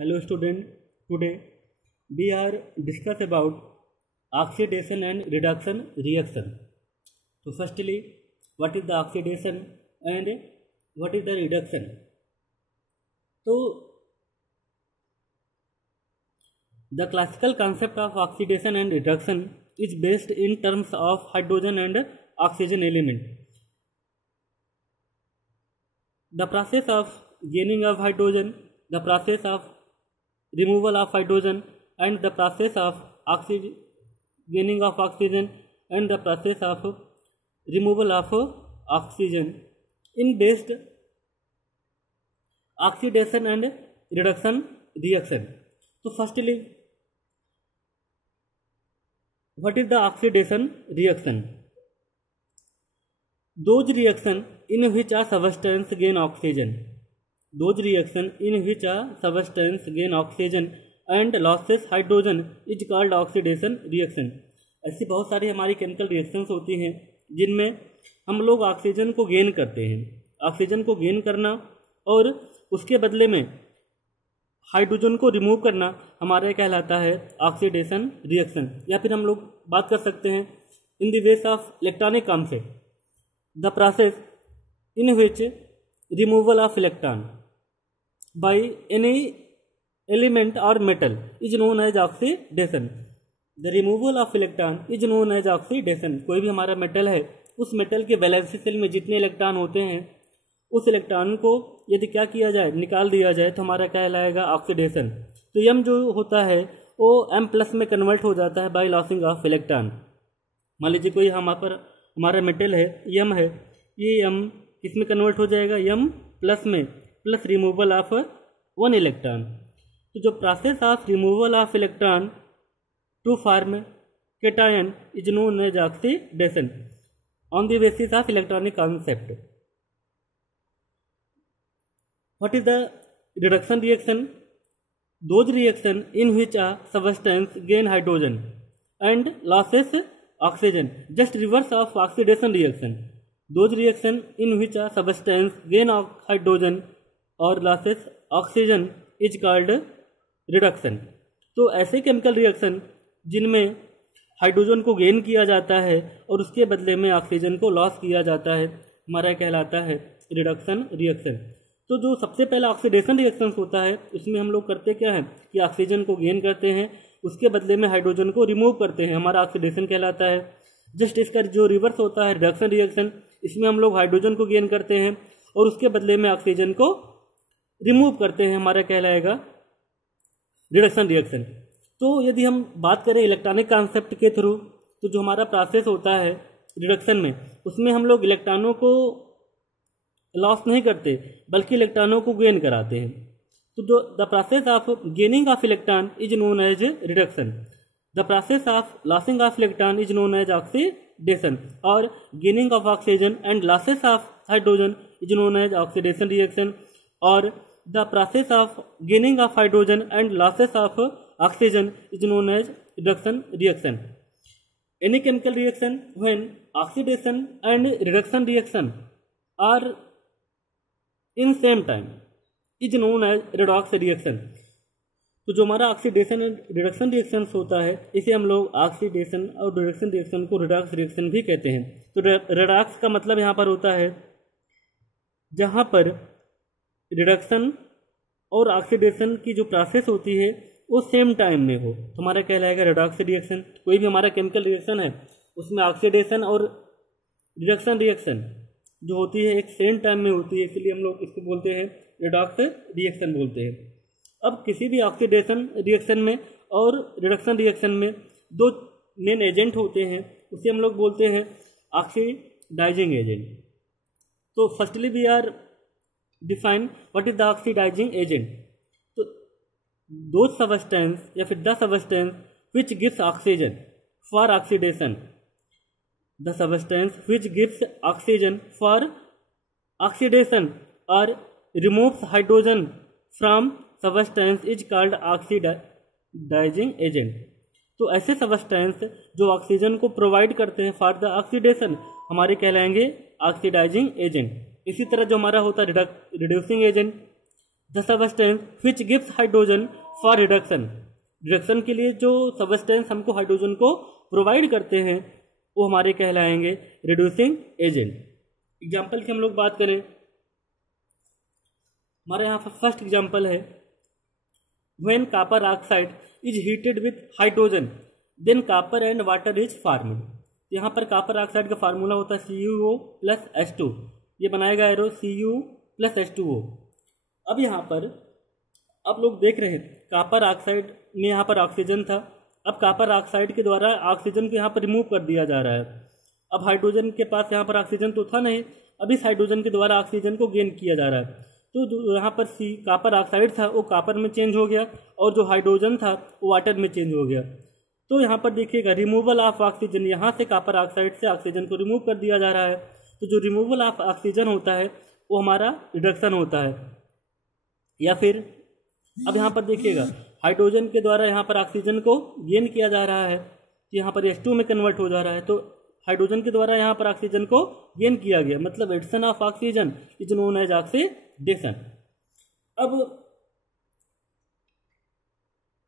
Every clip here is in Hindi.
Hello student, today we are discuss about oxidation and reduction reaction. So firstly, what is the oxidation and what is the reduction? So the classical concept of oxidation and reduction is based in terms of hydrogen and oxygen element. The process of gaining of hydrogen, the process of removal of hydrogen, and the process of gaining of oxygen, and the process of removal of oxygen in based oxidation and reduction reaction. So firstly, what is the oxidation reaction? Those reactions in which a substance gain oxygen. Those reactions in which a substance gain oxygen and losses hydrogen is called oxidation reaction. ऐसी बहुत सारी हमारी केमिकल रिएक्शंस होती हैं जिनमें हम लोग ऑक्सीजन को गेन करते हैं. ऑक्सीजन को गेन करना और उसके बदले में हाइड्रोजन को रिमूव करना हमारा कहलाता है ऑक्सीडेशन रिएक्शन. या फिर हम लोग बात कर सकते हैं इन द वेस of electronic concept, the process in which removal of electron by any element or metal is known as oxidation. The removal of electron is known as oxidation. कोई भी हमारा मेटल है, उस मेटल के वैलेंसी सेल में जितने इलेक्ट्रॉन होते हैं उस इलेक्ट्रॉन को यदि क्या किया जाए, निकाल दिया जाए, तो हमारा क्या कहलाएगा ऑक्सीडेशन. तो यम जो होता है वो एम प्लस में कन्वर्ट हो जाता है बाय लॉसिंग ऑफ इलेक्ट्रॉन. मान लीजिए कोई हमारा मेटल है, यम है, ये यम किस में कन्वर्ट हो जाएगा, यम प्लस में, plus removal of one electron. तो जो process of removal of electron to form cation is known as oxidation on the basis of electronic concept. What is the reduction reaction? Those reaction in which a substance gain hydrogen and losses oxygen, just reverse of oxidation reaction. Those reaction in which a substance gain hydrogen or losses oxygen is called reduction. तो ऐसे केमिकल रिएक्शन जिनमें हाइड्रोजन को गेन किया जाता है और उसके बदले में ऑक्सीजन को लॉस किया जाता है हमारा कहलाता है रिडक्शन रिएक्शन. तो जो सबसे पहला ऑक्सीडेशन रिएक्शन होता है उसमें हम लोग करते क्या है कि ऑक्सीजन को गेन करते हैं, उसके बदले में हाइड्रोजन को रिमूव करते हैं, हमारा ऑक्सीडेशन कहलाता है. जस्ट इसका जो रिवर्स होता है रिडक्शन रिएक्शन, इसमें हम लोग हाइड्रोजन को गेन करते हैं और उसके बदले में ऑक्सीजन को रिमूव करते हैं, हमारा कहलाएगा रिडक्शन रिएक्शन. तो यदि हम बात करें इलेक्ट्रॉनिक कॉन्सेप्ट के थ्रू, तो जो हमारा प्रोसेस होता है रिडक्शन में, उसमें हम लोग इलेक्ट्रॉनों को लॉस नहीं करते बल्कि इलेक्ट्रॉनों को गेन कराते हैं. तो जो the process of gaining of electron is known as reduction. The process of lossing of electron is known as oxidation, or gaining of oxygen and losses of hydrogen is known as oxidation reaction, or the process of gaining of hydrogen and losses of oxygen is known as reduction reaction. Any chemical reaction when oxidation and reduction reaction are in same time is known as redox reaction. तो जो हमारा ऑक्सीडेशन एंड रिडक्शन रिएक्शन होता है इसे हम लोग ऑक्सीडेशन और रिडक्शन रिएक्शन को रिडॉक्स रिएक्शन भी कहते हैं. तो रिडॉक्स का मतलब यहाँ पर होता है जहाँ पर रिडक्शन और ऑक्सीडेशन की जो प्रोसेस होती है वो सेम टाइम में हो, तो हमारा कहलाएगा रिडॉक्स रिएक्शन. कोई भी हमारा केमिकल रिएक्शन है उसमें ऑक्सीडेशन और रिडक्शन रिएक्शन जो होती है एक सेम टाइम में होती है, इसलिए हम लोग इसको बोलते हैं रिडॉक्स रिएक्शन बोलते हैं. अब किसी भी ऑक्सीडेशन रिएक्शन में और रिडक्शन रिएक्शन में दो मेन एजेंट होते हैं, उसे हम लोग बोलते हैं ऑक्सीडाइजिंग एजेंट. तो firstly we are define what is the oxidizing agent. तो दो सबस्टेंस या फिर the substance which gives oxygen for oxidation, the substance which gives oxygen for oxidation और removes hydrogen from substance is called oxidizing agent. तो ऐसे सबस्टेंस जो ऑक्सीजन को प्रोवाइड करते हैं फॉर द ऑक्सीडेशन हमारे कहलाएंगे ऑक्सीडाइजिंग एजेंट. इसी तरह जो हमारा होता है reducing agent, the substance which gives hydrogen for reduction, reduction के लिए जो सबस्टेंस हमको हाइड्रोजन को प्रोवाइड करते हैं वो हमारे कहलाएंगे रिड्यूसिंग एजेंट। एग्जाम्पल की हम लोग बात करें, हमारे यहाँ पर फर्स्ट एग्जाम्पल है when copper oxide is heated with hydrogen than copper and water is formed. यहाँ पर कॉपर ऑक्साइड का फार्मूला होता है CuO प्लस H2, ये बनाएगा एरो Cu प्लस H2O। अब यहाँ पर आप लोग देख रहे हैं कॉपर ऑक्साइड में यहाँ पर ऑक्सीजन था, अब कॉपर ऑक्साइड के द्वारा ऑक्सीजन को यहाँ पर रिमूव कर दिया जा रहा है। अब हाइड्रोजन के पास यहाँ पर ऑक्सीजन तो था नहीं, अब इस हाइड्रोजन के द्वारा ऑक्सीजन को गेन किया जा रहा है। तो जो यहाँ पर कॉपर ऑक्साइड था वो कॉपर में चेंज हो गया और जो हाइड्रोजन था वो वाटर में चेंज हो गया। तो यहाँ पर देखिएगा रिमूवल ऑफ ऑक्सीजन, यहाँ से कॉपर ऑक्साइड से ऑक्सीजन को रिमूव कर दिया जा रहा है। तो जो रिमूवल ऑफ ऑक्सीजन होता है वो हमारा रिडक्शन होता है। या फिर अब यहाँ पर देखिएगा हाइड्रोजन के द्वारा यहाँ पर ऑक्सीजन को गेन किया जा रहा है, यहाँ पर H2 में कन्वर्ट हो जा रहा है। तो हाइड्रोजन के द्वारा यहाँ पर ऑक्सीजन को गेन किया गया, मतलब addition of oxygen is known as oxidation. अब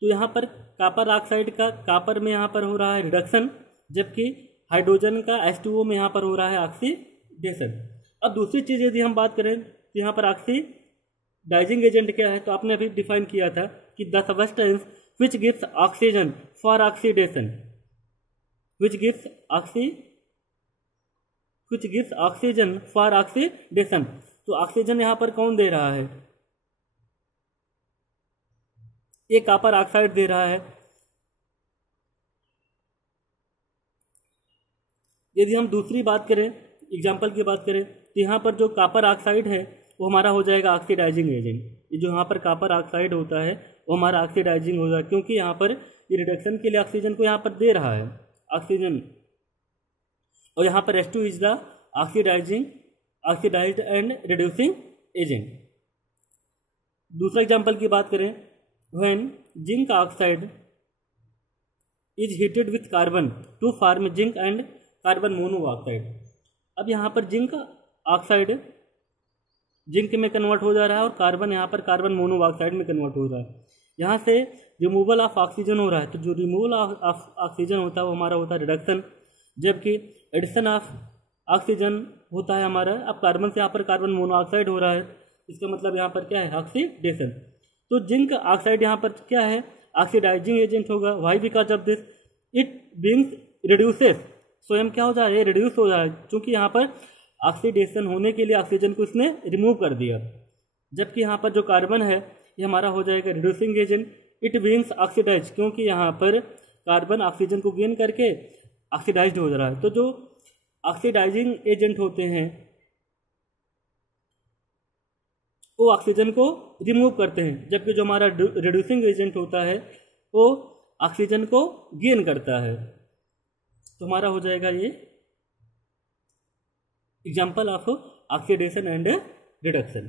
तो यहाँ पर कॉपर ऑक्साइड का कॉपर में यहाँ पर हो रहा है रिडक्शन, जबकि हाइड्रोजन का H2O में यहाँ पर हो रहा है ऑक्सीडेशन। अब दूसरी चीज़ यदि हम बात करें तो यहाँ पर ऑक्सीडाइजिंग एजेंट क्या है, तो आपने अभी डिफाइन किया था कि the substance which gives oxygen for oxidation, which gives oxygen for oxidation. तो ऑक्सीजन यहाँ पर कौन दे रहा है, ये कॉपर ऑक्साइड दे रहा है। यदि हम दूसरी बात करें, एग्जाम्पल की बात करें, तो यहाँ पर जो कॉपर ऑक्साइड है वो हमारा हो जाएगा ऑक्सीडाइजिंग एजेंट। ये जो यहाँ पर कॉपर ऑक्साइड होता है वो हमारा ऑक्सीडाइजिंग होगा, क्योंकि यहाँ पर ये रिडक्शन के लिए ऑक्सीजन को यहाँ पर दे रहा है ऑक्सीजन, और यहाँ पर H2 is the oxidised and reducing agent. दूसरा एग्जाम्पल की बात करें, when zinc oxide is heated with carbon to form zinc and carbon monoxide. अब यहाँ पर जिंक ऑक्साइड जिंक में कन्वर्ट हो जा रहा है और कार्बन यहाँ पर कार्बन मोनोऑक्साइड में कन्वर्ट हो रहा है। यहाँ से रिमूवल ऑफ ऑक्सीजन हो रहा है, तो जो रिमूवल ऑफ ऑक्सीजन होता है वो हमारा होता है रिडक्शन, जबकि एडिशन ऑफ ऑक्सीजन होता है हमारा, अब कार्बन से यहाँ पर कार्बन मोनोऑक्साइड हो रहा है, इसका मतलब यहाँ पर क्या है ऑक्सीडेशन। तो जिंक ऑक्साइड यहाँ पर क्या है ऑक्सीडाइजिंग एजेंट होगा। Why because of this it being reduces, स्वयं क्या हो जाए ये रिड्यूस हो जाए, क्योंकि यहाँ पर ऑक्सीडेशन होने के लिए ऑक्सीजन को इसने रिमूव कर दिया। जबकि यहाँ पर जो कार्बन है ये हमारा हो जाएगा reducing agent, it beings oxidise, क्योंकि यहाँ पर कार्बन ऑक्सीजन को गेन करके ऑक्सीडाइज्ड हो रहा है। तो जो ऑक्सीडाइजिंग एजेंट होते हैं वो ऑक्सीजन को रिमूव करते हैं, जबकि जो हमारा रिड्यूसिंग एजेंट होता है वो ऑक्सीजन को गेन करता है। तो हमारा हो जाएगा ये example of oxidation and reduction.